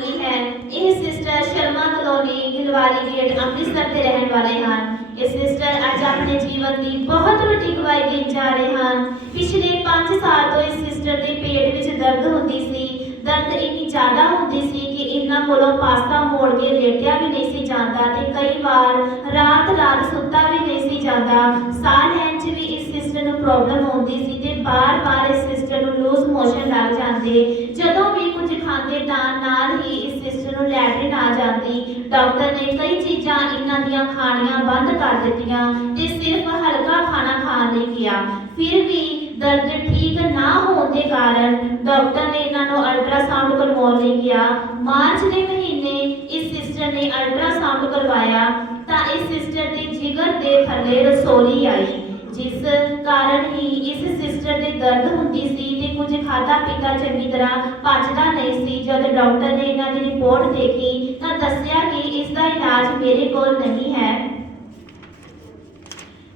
ਵਕੀਲ ਹਨ। ਇਹ sister Sharma colony Gilwali gate Amritsar ਦੇ ਰਹਿਣ ਵਾਲੇ ਹਨ। ਇਹ ਸਿਸਟਰ ਅੱਜ ਆਪਣੇ ਜੀਵਨ ਦੀ ਬਹੁਤ ਵੱਡੀ ਗਵਾਹੀ ਦੇਣ ਜਾ ਰਹੇ ਹਨ। ਪਿਛਲੇ 5 ਸਾਲ ਤੋਂ ਇਸ ਸਿਸਟਰ ਦੇ ਪੇਟ ਵਿੱਚ ਦਰਦ ਹੁੰਦੀ ਸੀ। ਦਰਦ ਇੰਨੀ ਜ਼ਿਆਦਾ ਹੁੰਦੀ ਸੀ ਕਿ ਇਹਨਾਂ ਕੋਲੋਂ ਪਾਸਤਾ ਮੋੜ ਕੇ ਲੇਟਿਆ ਵੀ ਨਹੀਂ ਸੀ ਜਾਂਦਾ ਤੇ ਕਈ ਵਾਰ ਰਾਤ ਰਾਤ ਸੁੱਤਾ ਵੀ ਨਹੀਂ ਸੀ ਜਾਂਦਾ। ਸਾਹ ਲੈਣ 'ਚ ਵੀ ਇਸ ਸਿਸਟਰ ਨੂੰ ਪ੍ਰੋਬਲਮ ਆਉਂਦੀ ਸੀ ਤੇ ਬਾਰ-ਬਾਰ ਇਸ ਸਿਸਟਰ ਨੂੰ ਲੂਜ਼ ਮੋਸ਼ਨ ਲੱਗ ਜਾਂਦੇ। ਆ ਡਾਕਟਰ ਨੇ ਕਈ ਚੀਜ਼ਾਂ ਇਹਨਾਂ ਦੀਆਂ ਖਾਣੀਆਂ ਬੰਦ ਕਰ ਦਿੱਤੀਆਂ ਤੇ ਸਿਰਫ ਹਲਕਾ ਖਾਣਾ ਖਾਣ ਲਈ ਕਿਹਾ। ਫਿਰ ਵੀ ਦਰਦ ਠੀਕ ਨਾ ਹੋਣ ਦੇ ਕਾਰਨ ਡਾਕਟਰ ਨੇ ਇਹਨਾਂ ਨੂੰ ਅਲਟਰਾਸਾਊਂਡ ਕਰਵਾਉਣ ਲਈ ਕਿਹਾ। ਮਾਰਚ ਦੇ ਮਹੀਨੇ ਇਸ ਸਿਸਟਰ ਨੇ ਅਲਟਰਾਸਾਊਂਡ ਕਰਵਾਇਆ ਤਾਂ ਇਸ ਸਿਸਟਰ ਦੇ ਜਿਗਰ ਦੇ ਥੱਲੇ ਰਸੋਲੀ ਆਈ, ਜਿਸ ਕਾਰਨ ਹੀ ਇਸ ਸਿਸਟਰ ਦੇ ਦਰਦ ਹੁੰਦੀ ਸੀ ਤੇ ਕੁਝ ਖਾਦਾ ਪੀਤਾ ਚੰਗੀ ਤਰ੍ਹਾਂ ਪਚਦਾ ਨਹੀਂ ਸੀ। ਜਦ ਡਾਕਟਰ ਨੇ ਇਹਨਾਂ ਦੀ ਰਿਪੋਰਟ ਦੇਖੀ ਤਾਂ ਦੱਸਿਆ ਕਿ ਇਸ ਦਾ ਇਲਾਜ ਮੇਰੇ ਕੋਲ ਨਹੀਂ ਹੈ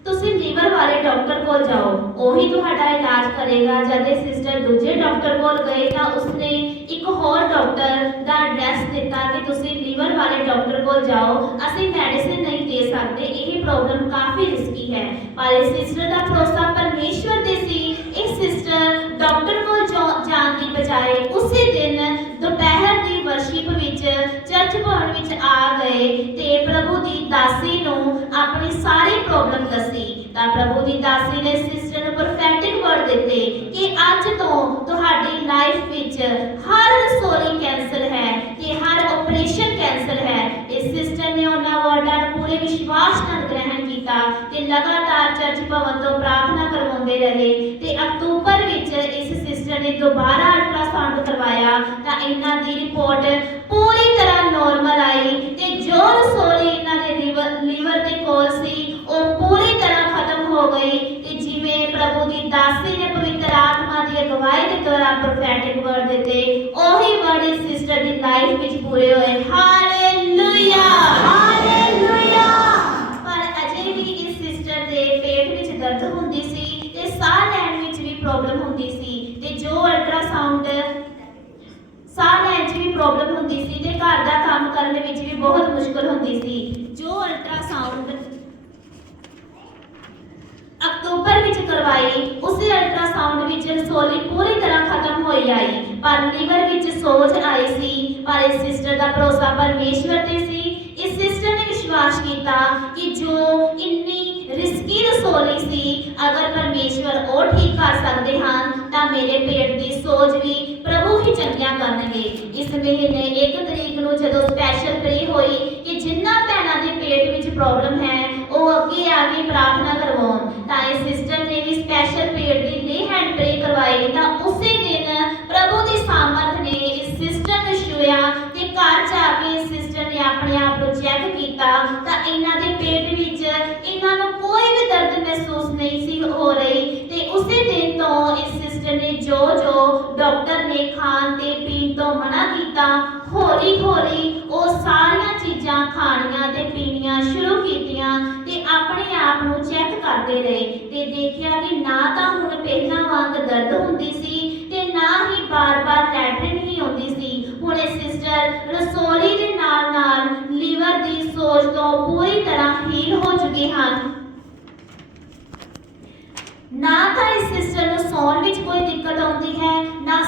ਤੁਸੀਂ ਲੀਵਰ ਵਾਲੇ ਡਾਕਟਰ ਕੋਲ ਜਾਓ। ਉਹੀ ਤੁਹਾਡਾ ਇਲਾਜ ਕਰੇਗਾ। ਜਦ ਇਹ ਸਿਸਟਰ ਦੂਜੇ ਡਾਕਟਰ ਕੋਲ ਗਏ ਤਾਂ ਉਸਨੇ ਇੱਕ ਹੋਰ ਡਾਕਟਰ ਦਾ ਐਡਰੈਸ ਦਿੱਤਾ ਕਿ ਤੁਸੀਂ ਲੀਵਰ ਵਾਲੇ ਡਾਕਟਰ ਕੋਲ ਜਾਓ। ਅਸੀਂ ਮੈਡੀਸਿਨ ਨਹੀਂ ਦੇ ਸਕਦੇ। ਇਹ ਪ੍ਰੋਬਲਮ ਕਾਫੀ ਰਿਸਕੀ ਹੈ। ਪਰ ਇਹ ਸਿਸਟਰ ਦਾ ਭਰੋਸਾ ਪਰਮੇਸ਼ਵਰ ਤੇ ਸੀ। ਇਹ ਸਿਸਟਰ ਡਾਕਟਰ ਕੋਲ ਜਾ- ਜਾਣ ਦੀ ਬਜਾਏ ਉਸੇ ਦਿਨ ਦੁਪਹਿਰ ਦੀ ਵਰਸ਼ਿਪ ਵਿੱਚ ਚਰਚ ਭਵਨ ਵਿੱਚ ਆ ਗਏ ਤੇ ਪ੍ਰਭੂ ਦੀ ਦਾਸੀ ਨੂੰ ਆਪਣੀ ਸਾਰੀ ਪ੍ਰੋਬਲਮ ਦੱਸੀ। ਤਾਂ ਪ੍ਰਭੂ ਦੀ ਦਾਸੀ ਨੇ ਸਿਸਟਰ ਨੂੰ ਪ੍ਰੋਫੈਟਿਕ ਵਰਡ ਦਿੱਤੇ ਕਿ ਅੱਜ ਤੋਂ ਤੁਹਾਡੀ ਲਾਈਫ ਵਿੱਚ ਹਰ ਰਸੋਲੀ ਕੈਂਸਲ ਹੈ ਤੇ ਹਰ ਆਪਰੇਸ਼ਨ ਕੈਂਸਲ ਹੈ। ਇਸ ਸਿਸਟਰ ਨੇ ਉਹਨਾਂ ਵਰਡਾਂ ਨੂੰ ਪੂਰੇ ਵਿਸ਼ਵਾਸ ਨਾਲ ਗ੍ਰਹਿਣ ਕੀਤਾ ਤੇ ਲਗਾਤਾਰ ਚਰਚ ਭਵਨ ਤੋਂ ਪ੍ਰਾਰਥਨਾ ਕਰਵਾਉਂਦੇ ਰਹੇ ਤੇ ਅਕਤੂਬਰ ਵਿੱਚ ਇਸ ਸਿਸਟਰ ਨੇ ਦੁਬਾਰਾ ਅਲਟਰਾਸਾਊਂਡ ਕਰਵਾਇਆ ਤਾਂ ਇਹਨਾਂ ਦੀ ਰਿਪੋਰਟ ਪੂਰੀ ਤਰ੍ਹਾਂ ਨੋਰਮਲ ਆਈ ਤੇ ਜੋ ਰਸੋਲੀ ਦਾਸੀ ਨੇ ਪਵਿੱਤਰ ਆਤਮਾ ਦੀ ਅਗਵਾਈ ਦੇ ਦੌਰਾਨ ਪ੍ਰੋਫੈਟਿਕ ਵਰਡ ਦਿੱਤੇ ਉਹੀ ਵਰਡ ਇਸ ਸਿਸਟਰ ਦੀ ਲਾਈਫ ਵਿੱਚ ਪੂਰੇ ਹੋਏ। ਹਾਲੇਲੂਇਆ ਹਾਲੇਲੂਇਆ ਪਰ ਅਜੇ ਵੀ ਇਸ ਸਿਸਟਰ ਦੇ ਪੇਟ ਵਿੱਚ ਦਰਦ ਹੁੰਦੀ ਸੀ ਤੇ ਸਾਹ ਲੈਣ ਵਿੱਚ ਵੀ ਪ੍ਰੋਬਲਮ ਹੁੰਦੀ ਸੀ ਤੇ ਜੋ ਅਲਟਰਾਸਾਊਂਡ ਸਾਹ ਲੈਣ 'ਚ ਵੀ ਪ੍ਰੋਬਲਮ ਹੁੰਦੀ ਸੀ ਤੇ ਘਰ ਦਾ ਕੰਮ ਕਰਨ ਵਿੱਚ ਵੀ ਬਹੁਤ ਮੁਸ਼ਕਲ ਹੁੰਦੀ ਸੀ। ਜੋ ਅਲਟਰਾਸਾਊਂਡ ਅਕਤੂਬਰ ਵਿੱਚ ਕਰਵਾਈ। ਉਸੇ ਅਲਟਰਾਸਾਊਂਡ ਵਿੱਚ ਰਸੋਲੀ ਪੂਰੀ ਤਰ੍ਹਾਂ ਖਤਮ ਹੋਈ ਆਈ। ਪਰ ਲੀਵਰ ਵਿੱਚ ਸੋਜ ਆਈ ਸੀ। ਪਰ ਇਸ ਸਿਸਟਰ ਦਾ ਭਰੋਸਾ ਪਰਮੇਸ਼ਵਰ ਤੇ ਸੀ। ਇਸ ਸਿਸਟਰ ਨੇ ਵਿਸ਼ਵਾਸ ਕੀਤਾ ਕਿ ਜੋ ਇੰਨੀ ਰਿਸਕੀ ਰਸੋਲੀ ਸੀ, ਅਗਰ ਪਰਮੇਸ਼ਵਰ ਉਹ ਠੀਕ ਕਰ ਸਕਦੇ ਹਨ, ਤਾਂ ਮੇਰੇ ਪੇਟ ਦੀ ਸੋਜ ਵੀ ਪ੍ਰਭੂ ਹੀ ਚੰਗੀਆਂ ਕਰਨਗੇ। ਇਸ ਮਹੀਨੇ 1 ਤਰੀਕ ਨੂੰ ਜਦੋਂ ਸਪੈਸ਼ਲ ਪ੍ਰੇ ਹੋਈ ਕਿ ਜਿੰਨਾ ਭੈਣਾਂ ਦੇ ਪੇਟ ਵਿੱਚ ਪ੍ਰੋਬਲਮ ਹੈ, ਉਹ ਅੱਗੇ ਆ ਕੇ ਪ੍ਰਾਰਥਨਾ ਕਰਵਾਉਣ, ਤਾਂ ਇਸ ਸਿਸਟਰ ਨੇ ਵੀ ਸਪੈਸ਼ਲ ਪੇਟ ਦੀ ਲੇ ਹੈਂਡ ਪ੍ਰੇ ਕਰਵਾਈ ਤਾਂ ਉਸੇ ਦਿਨ ਪ੍ਰਭੂ ਦੀ ਸਾਮਰਥ ਨੇ ਇਸ ਸਿਸਟਰ ਨੂੰ ਛੂਇਆ ਤੇ ਘਰ ਜਾ ਕੇ ਇਸ ਸਿਸਟਰ ਨੇ ਆਪਣੇ ਆਪ ਨੂੰ ਚੈੱਕ ਕੀਤਾ ਤਾਂ ਇਹਨਾਂ ਦੇ ਪੇਟ ਵਿੱਚ ਇਹਨਾਂ ਨੂੰ ਕੋਈ ਵੀ ਦਰਦ ਮਹਿਸੂਸ ਨਹੀਂ ਸੀ ਹੋ ਰਹੀ ਤੇ ਉਸੇ ਦਿਨ ਤੋਂ ਇਸ ਸਿਸਟਰ ਨੇ ਜੋ ਜੋ ਡਾਕਟਰ ਨੇ ਖਾਣ ਤੇ ਪੀਣ ਤੋਂ ਮਨਾ ਕੀਤਾ, ਹੌਲੀ ਹੌਲੀ ਉਹ ਸਾਰੀਆਂ ਚੀਜ਼ਾਂ ਖਾਣੀਆਂ ਤੇ ਪੀਣੀਆਂ ਸ਼ੁਰੂ ਕੀਤੀਆਂ ਤੇ ਆਪਣੇ ਆਪ ਨੂੰ ਚੈੱਕ ਕਰਦੇ ਰਹੇ ਤੇ ਦੇਖਿਆ ਕਿ ਨਾ ਤਾਂ ਹੁਣ ਪਹਿਲਾਂ ਵਾਂਗ ਦਰਦ ਹੁੰਦੀ ਸੀ ਤੇ ਨਾ ਹੀ ਬਾਰ-ਬਾਰ ਲੈਟਰਨ ਹੀ ਆਉਂਦੀ ਸੀ। ਹੁਣ ਇਹ ਸਿਸਟਰ ਰਸੋਲੀ ਦੇ ਨਾਲ-ਨਾਲ ਲੀਵਰ ਦੀ ਸੋਜ ਤੋਂ ਪੂਰੀ ਤਰ੍ਹਾਂ ਹੀਲ ਹੋ ਚੁੱਕੇ ਹਨ। ਨਾ ਤਾਂ ਇਸ ਸਿਸਟਰ ਨੂੰ ਸੌਣ ਵਿੱਚ ਕੋਈ ਦਿੱਕਤ ਆਉਂਦੀ ਹੈ, ਨਾ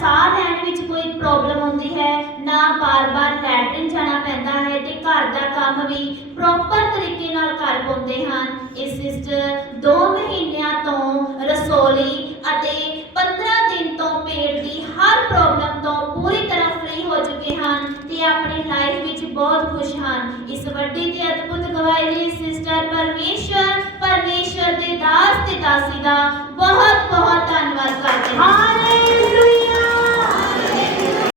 ਸਾਹ ਲੈਣ ਵਿੱਚ ਕੋਈ ਪ੍ਰੋਬਲਮ ਆਉਂਦੀ ਹੈ, ਨਾ ਬਾਰ-ਬਾਰ ਲੈਟਰਿਨ ਜਾਣਾ ਪੈਂਦਾ ਹੈ ਤੇ ਘਰ ਦਾ ਕੰਮ ਵੀ ਪ੍ਰੋਪਰ ਤਰੀਕੇ ਨਾਲ ਕਰ ਪਾਉਂਦੇ ਹਨ। ਇਸ ਸਿਸਟਰ 2 ਮਹੀਨਿਆਂ ਤੋਂ ਰਸੋਲੀ ਅਤੇ 15 ਦਿਨ ਤੋਂ ਪੇਟ ਦੀ ਹਰ ਪ੍ਰੋਬਲਮ ਤੋਂ ਪੂਰੀ ਤਰ੍ਹਾਂ ਫ੍ਰੀ ਹੋ ਚੁੱਕੇ ਹਨ ਤੇ ਆਪਣੀ ਲਾਈਫ ਬਹੁਤ ਖੁਸ਼ ਹਨ। ਇਸ ਵੱਡੀ ਤੇ ਅਦਭੁਤ ਗਵਾਹੀ ਲਈ ਸਿਸਟਰ ਪਰਮੇਸ਼ਵਰ ਪਰਮੇਸ਼ਵਰ ਦੇ ਦਾਸ ਤੇ ਦਾਸੀ ਦਾ ਬਹੁਤ ਬਹੁਤ ਧੰਨਵਾਦ ਕਰਦੇ ਹਾਂ। ਹਾਲੇਲੂਇਆ